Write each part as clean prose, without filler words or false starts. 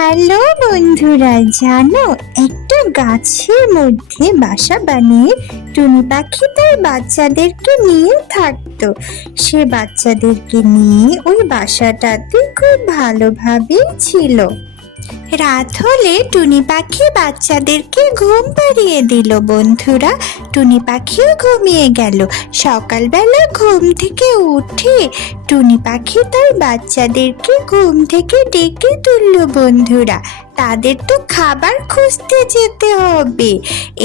Hello বন্ধুরা, জানো একটা গাছের মধ্যে বাসা বানিয়ে টুনি পাখি তার বাচ্চাদেরকে নিয়ে থাকতো। সে বাচ্চাদেরকে নিয়ে ওই বাসাটাতে খুব ভালোভাবেই ছিল। রাত হলে টুনি পাখি বাচ্চাদেরকে ঘুম পাড়িয়ে দিল। বন্ধুরা, টুনি পাখিও ঘুমিয়ে গেল। সকালবেলা ঘুম থেকে উঠে টুনি পাখি তার বাচ্চাদেরকে ঘুম থেকে ডেকে তুলল। বন্ধুরা, তাদের তো খাবার খুঁজতে যেতে হবে,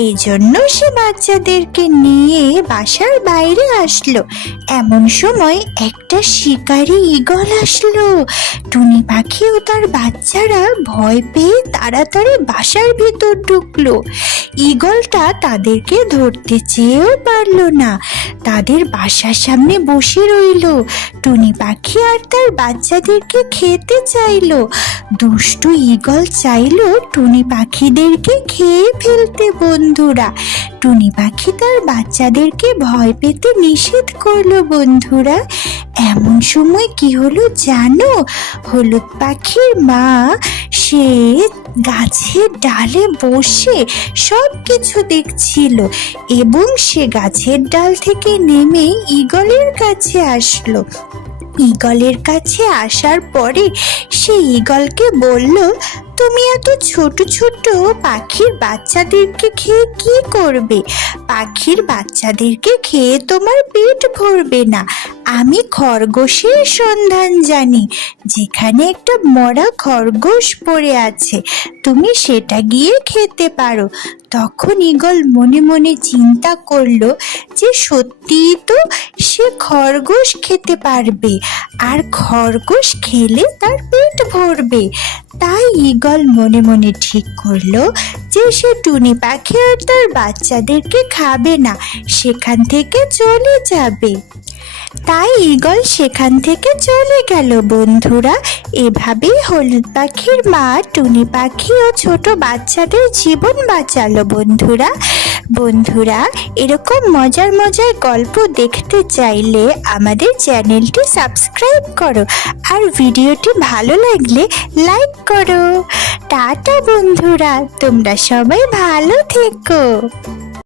এই জন্য সে বাচ্চাদেরকে নিয়ে বাসার বাইরে আসলো। এমন সময় একটা শিকারী ঈগল আসলো। টুনি পাখি ও তার বাচ্চারা ভয় পেয়ে তাড়াতাড়ি বাসার ভিতর ঢুকলো। ঈগলটা তাদেরকে ধরতে চেয়েও পারলো না, তাদের বাসার সামনে বসে রইল। টুনি পাখি আর তার বাচ্চাদেরকে খেতে চাইলো। দুষ্টু ঈগল চাইলো টুনি পাখিদেরকে খেয়ে ফেলতে। বন্ধুরা, টুনি পাখি তার বাচ্চাদেরকে ভয় পেতে নিষেধ করলো। বন্ধুরা, এমন সময় কি হলো জানো? হলুদ পাখির মা সে গাছের ডালে বসে সব কিছু দেখছিল এবং সে গাছের ডাল থেকে নেমে ঈগলের কাছে আসলো। ঈগলের কাছে আসার পরে সে ঈগলকে বলল, তুমি এত ছোট ছোট পাখির বাচ্চাদেরকে খেয়ে কি করবে? পাখির বাচ্চাদেরকে খেয়ে তোমার পেট ভরবে না। আমি খরগোশের সন্ধান জানি, যেখানে একটা মরা খরগোশ পড়ে আছে, তুমি সেটা গিয়ে খেতে পারো। তখন ঈগল মনে মনে চিন্তা করলো যে সত্যিই তো সে খরগোশ খেতে পারবে, আর খরগোশ খেলে তার পেট ভরবে। তাই ঈগল মনে মনে ঠিক করলো যে সে টুনি পাখি আর তার বাচ্চাদেরকে খাবে না, সেখান থেকে চলে যাবে। তাই ঈগল সেখান থেকে চলে গেল। বন্ধুরা, এভাবেই হলুদ পাখির মা টুনি পাখি ও ছোট বাচ্চাদের জীবন বাঁচালো। বন্ধুরা, এরকম মজার মজার গল্প দেখতে চাইলে আমাদের চ্যানেলটি সাবস্ক্রাইব করো, আর ভিডিওটি ভালো লাগলে লাইক করো। টাটা বন্ধুরা, তোমরা সবাই ভালো থেকো।